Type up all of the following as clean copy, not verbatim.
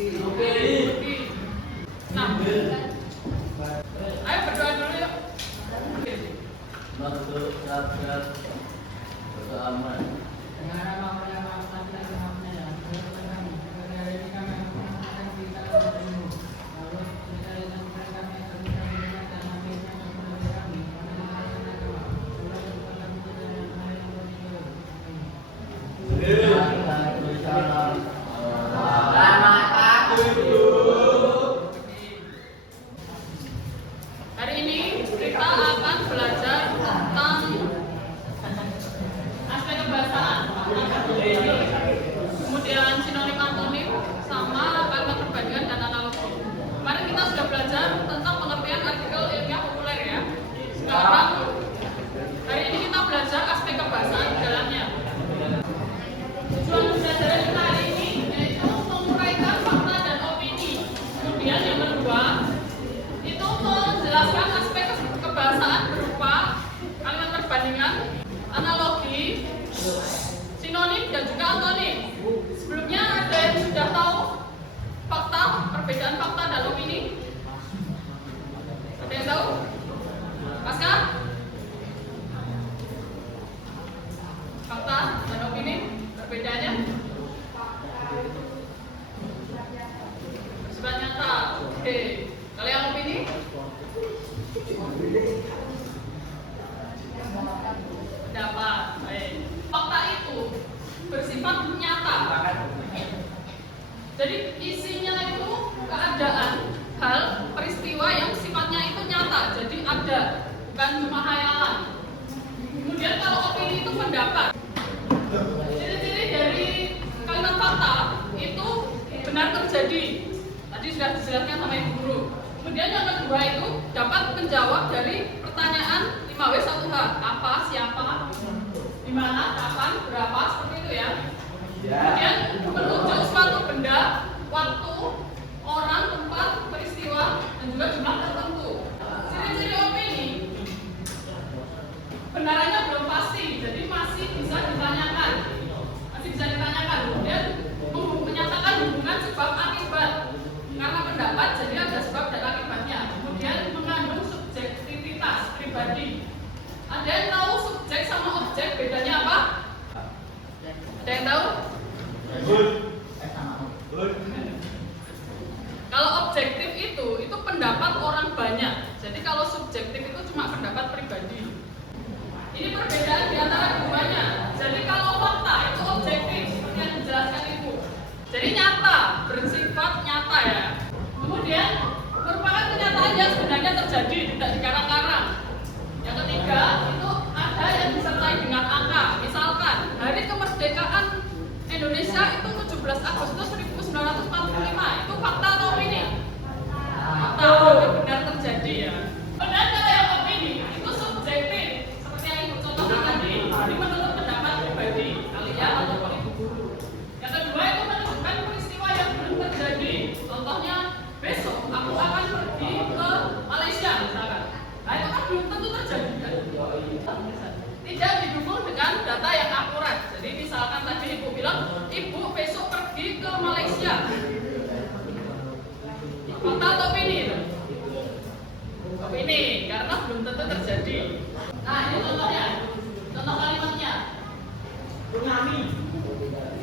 Nah, ayo berdoa dulu yuk. Hari ini kita akan belajar tentang aspek kebahasaan, kemudian sinonim antonim sama kalimat perbandingan dan analogi. Kemarin kita sudah belajar tentang pengertian artikel ilmiah populer ya. Sekarang hari ini kita belajar aspek kebahasaan di dalamnya. Tujuan pembelajaran kita hari ini yaitu menguraikan fakta dan opini. Kemudian yang kedua itu menjelaskan aspek kebahasaan berupa kalimat perbandingan, analogi, sinonim dan juga antonim. Sebelumnya ada yang sudah tahu fakta, perbedaan fakta dan opini? Ada yang tahu? Pasca? Fakta dan opini, perbedaannya? Bersifat nyata. Oke. Kalau yang opini? Pendapat. Baik. Fakta itu bersifat nyata. Jadi isinya itu keadaan, hal, peristiwa yang sifatnya itu nyata. Jadi ada, bukan cuma hayalan. Kemudian kalau opini itu pendapat. Ciri-ciri dari kalimat fakta itu benar terjadi. Tadi sudah dijelaskan sama Ibu Guru. Kemudian yang kedua itu dapat menjawab dari pertanyaan 5W1H. Apa, siapa, di mana, kapan, berapa, seperti itu ya. Kemudian merujuk suatu benda, waktu, orang, tempat, peristiwa, dan juga jumlah tertentu. Ciri-ciri opini kebenarannya belum pasti, jadi masih bisa ditanyakan. Kemudian menyatakan hubungan sebab akibat. Karena pendapat jadi ada sebab dan akibatnya. Kemudian mengandung subjektivitas pribadi. Ada yang tahu subjek sama objek bedanya apa? Ada yang tahu? Kalau objektif itu pendapat orang banyak. Jadi kalau subjektif itu cuma pendapat pribadi. Ini perbedaan di antara keduanya. Jadi kalau fakta itu objektif seperti yang dijelaskan Ibu. Jadi nyata, bersifat nyata ya. Kemudian merupakan kenyataan yang sebenarnya terjadi, tidak dikarang-karang. Yang ketiga itu ada yang disertai dengan angka. Misalkan hari kemerdekaan Indonesia itu 17 Agustus 1945. Itu fakta atau opini? Fakta, benar terjadi ya. Benar kalau yang opini itu subjektif. Seperti yang Ibu contohkan tadi. Ini menurut pendapat pribadi kalian ataupun Ibu Guru. Yang kedua itu menunjukkan peristiwa yang belum terjadi. Contohnya besok aku akan pergi ke Malaysia misalkan. Nah itu kan belum tentu terjadi kan? Tidak didukung dengan data yang akurat. Jadi misalkan tadi Ibu bilang, Ibu besok pergi ke Malaysia. Fakta atau opini itu? Opini, karena belum tentu terjadi. Nah ini contohnya, contoh kalimatnya.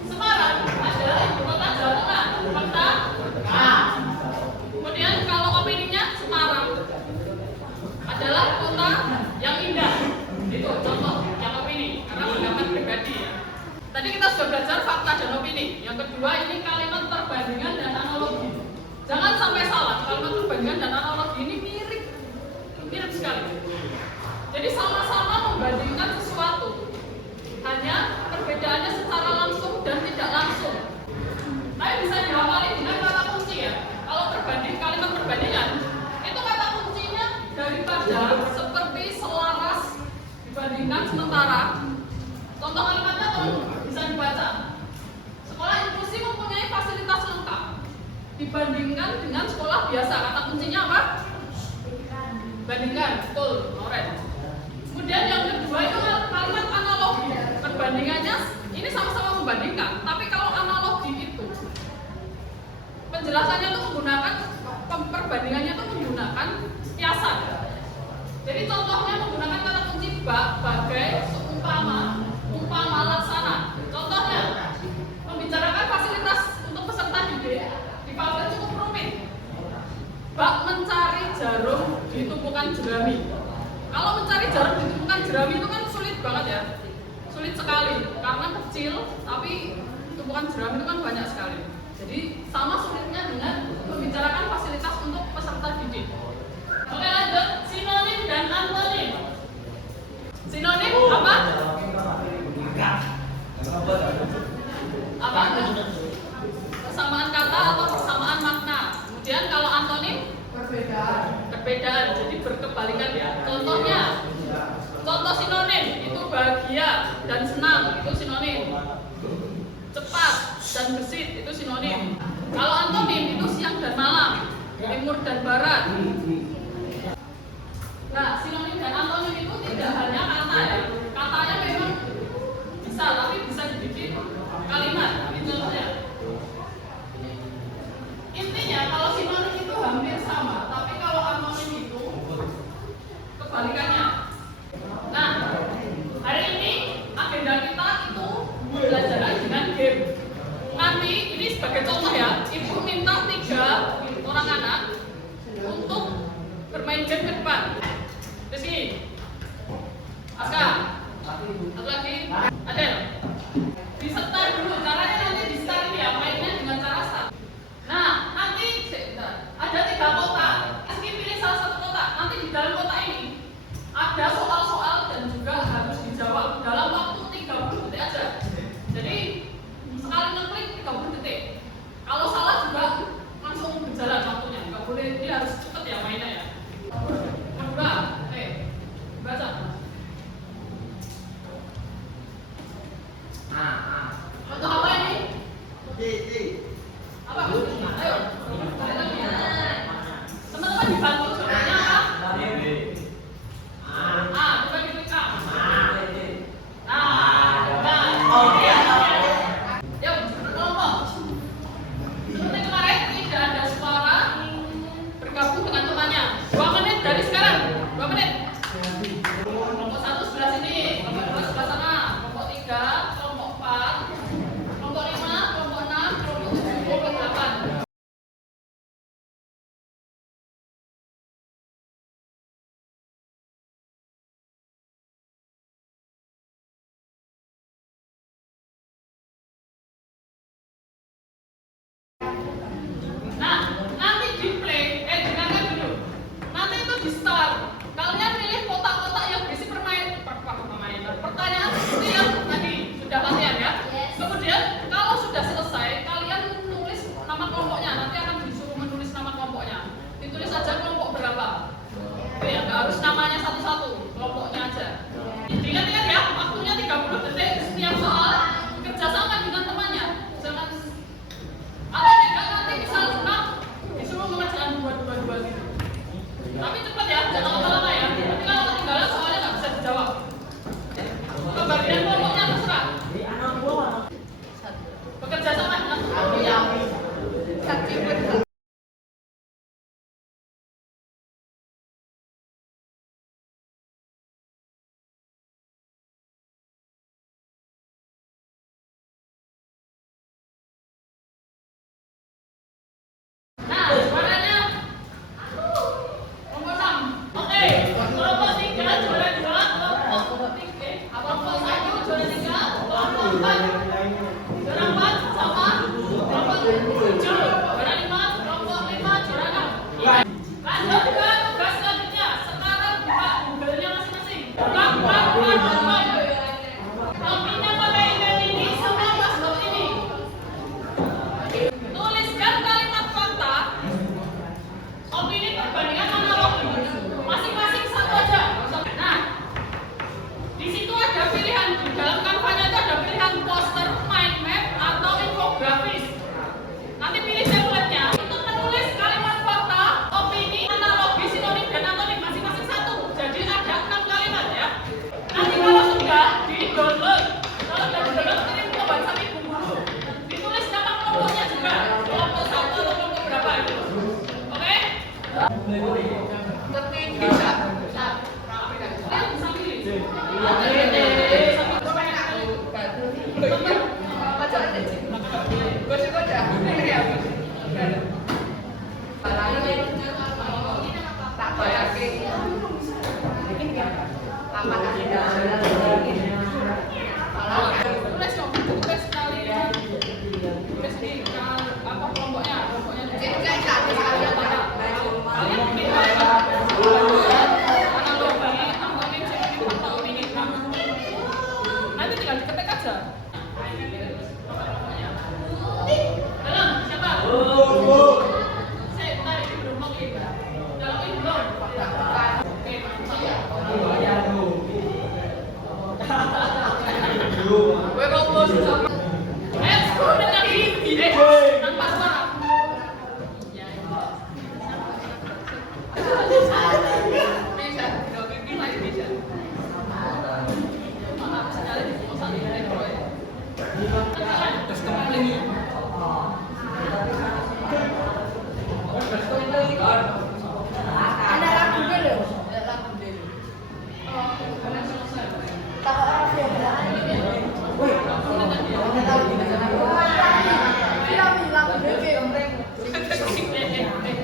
Semarang adalah ibu kota Jawa Tengah. Fakta? Nah. Kemudian kalau opininya Semarang adalah kota yang indah. Itu contoh yang opini, karena pendapat pribadi ya. Tadi kita sudah belajar fakta dan opini. Yang kedua ini kalimat perbandingan dan analogi. Jangan sampai salah, kalimat perbandingan dan analogi ini mirip sekali. Jadi sama-sama membandingkan sesuatu. Hanya perbedaannya secara langsung dan tidak langsung. Tapi bisa dihafali dengan kata kunci ya. Kalau kalimat perbandingan itu kata kuncinya daripada seperti selaras dibandingkan sementara. Contoh kalimatnya tuh bisa dibaca. Sekolah inklusi mempunyai fasilitas lengkap dibandingkan dengan sekolah biasa. Kata kuncinya apa? Bandingkan, betul, Loren. Kemudian yang kedua itu kalimat analogi. Perbandingannya ini sama-sama membandingkan, tapi kalau analogi itu penjelasannya tuh menggunakan perbandingannya tuh menggunakan kiasan. Jadi contohnya menggunakan kata kunci bagai, seumpama, umpama, laksana. Contohnya membicarakan fasilitas untuk peserta didik di pabrik cukup rumit. Bak mencari jarum di tumpukan jerami. Kalau mencari jarum di tumpukan jerami itu kan sulit banget ya, sulit sekali karena kecil, tapi tumpukan jerami itu kan banyak sekali. Jadi sama sulitnya dengan membicarakan fasilitas untuk peserta didik. Oke, lanjut, sinonim dan antonim. Sinonim apa? Apa? Persamaan kata atau persamaan makna. Kemudian kalau antonim? Perbedaan, jadi berkebalikan ya. Contohnya, contoh sinonim itu bahagia dan senang, itu sinonim. Cepat dan gesit, itu sinonim. Kalau antonim itu siang dan malam, timur dan barat. Nah, sinonim dan antonim itu tidak hanya kata ya. Katanya memang bisa, tapi bisa dibikin kalimat. Ini contohnya. Intinya kalau sinonim itu hampir sama, tapi kalau antonim itu kebalikannya. Nah, hari ini agenda kita itu pembelajaran dengan game. Nanti ini sebagai contoh ya, ibu minta 3 orang anak untuk bermain game ke depan. Di sini, Aska, satu lagi, Adel. Disetar dulu, caranya nanti di-start ya, mainnya dengan cara start. Nah, nanti ada 3 kotak. Meski pilih salah satu kotak. Nanti di dalam kotak ini ada soal-soal dan juga harus dijawab dalam waktu 30 detik aja. Jadi sekali ngeklik 30 detik. Kalau salah juga langsung berjalan waktunya. Nggak boleh, dia harus cepet ya mainnya ya. Kedua, baca. Untuk apa ini? Apa? Ayo. Teman-teman dibantu jawabannya apa? Coba diklik A. Yuk, berkelompok. Seperti kemarin tidak ada suara, bergabung dengan temannya. 2 menit dari sekarang. 2 menit. Kelompok 1 sebelah sini, kelompok 2 sebelah sana, kelompok 3, kelompok 4, kelompok 5, kelompok 6, kelompok 7, kelompok 8. Nah, nanti di play, dengarkan dulu. Nanti itu di start. Kalian pilih kotak-kotak yang berisi pertanyaan seperti yang tadi sudah latihan ya. Kemudian kalau sudah selesai, kalian tulis nama kelompoknya. Nanti akan disuruh menulis nama kelompoknya. Ditulis saja kelompok berapa. Oke, ya, nggak harus namanya satu-satu, kelompoknya aja. Ingat-ingat ya, waktunya 30 detik setiap soal. Kerjasama dengan temannya. Jangan atau enggak nanti misal disuruh mengerjakan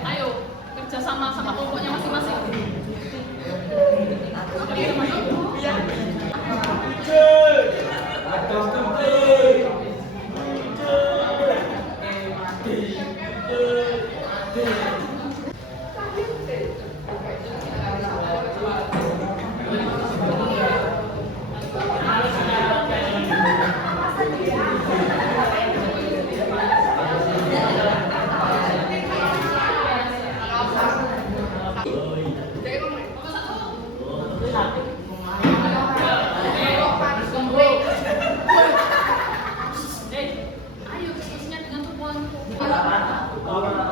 Ayo kerja sama kelompoknya masing-masing.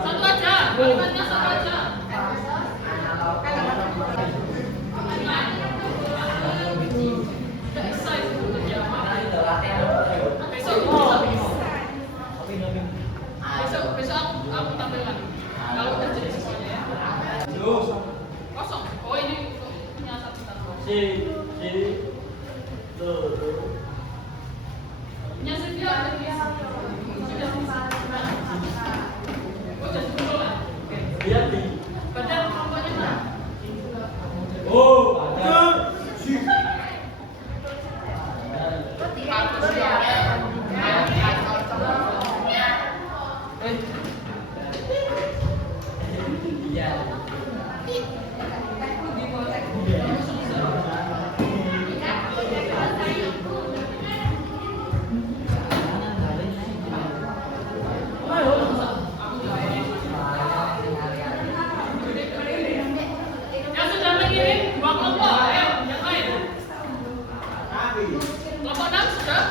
Satu aja, kalimatnya satu aja. Besok aku tampilkan. Kalau udah jadi semuanya ya. Kosong. Oh ini punya satu tangan. Punya Sylvia. Badan kelompoknya mana? Yang sudah mengirim dua kelompok, ayo yang lain. Kelompok 6 sudah?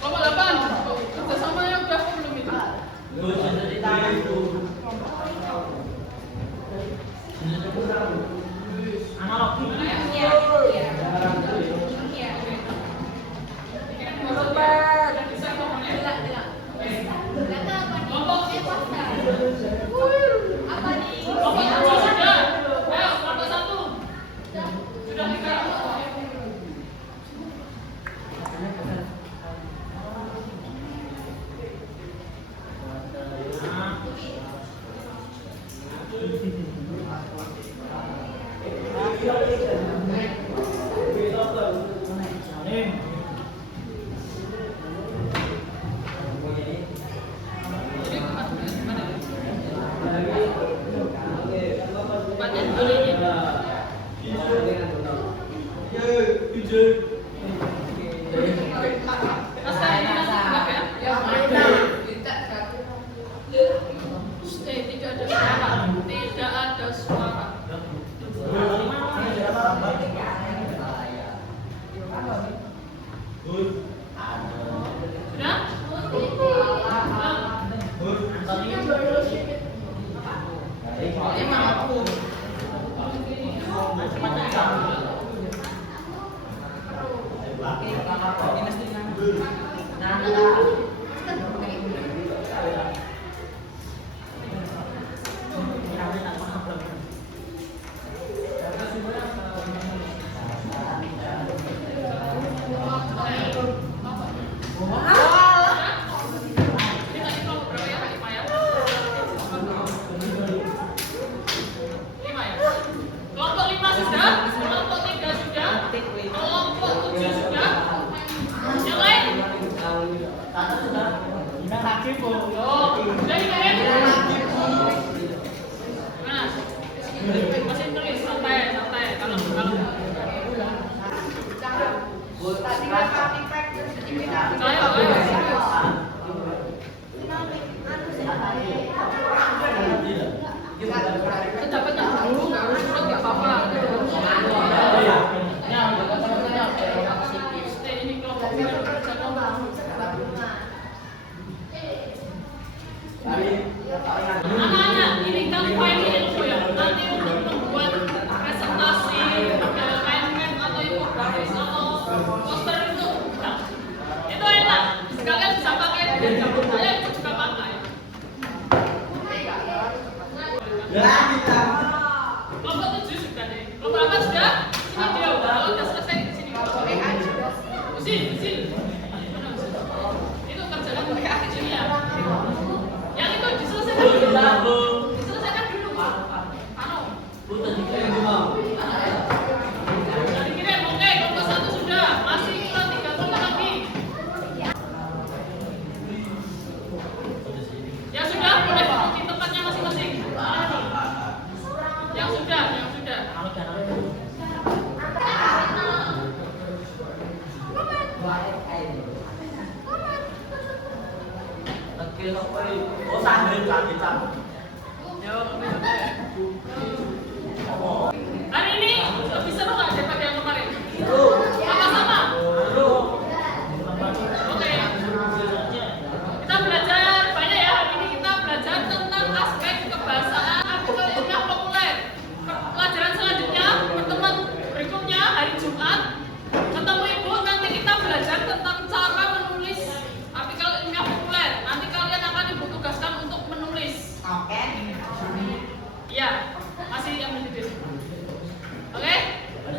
Kelompok 8 kerjasamanya udah belum itu? Tidak ada suara. Sedapatnya dulu, nggak harus surat, nggak apa-apa. Ini kelompoknya kerja kelompok. Anak-anak, ini kan file info ya. Nanti untuk membuat presentasi, main-main atau infografis atau poster itu, nah, itu enak. Sekalian bisa pakai dan kamu saya itu juga pakai. Kelompok 7 sudah deh. Kelompok 8 sudah? Sini dia, kalau udah selesai di sini. Usin. Itu kerjakan mereka sini ya. Yang itu diselesaikan dulu. Diselesaikan dulu. Anu. Jadi kirim, oke, kelompok 1 sudah. Masih kurang 3 kelompok lagi. Yang sudah boleh duduk di tempatnya masing-masing. Yang sudah. Hari ini lebih seru nggak daripada yang kemarin?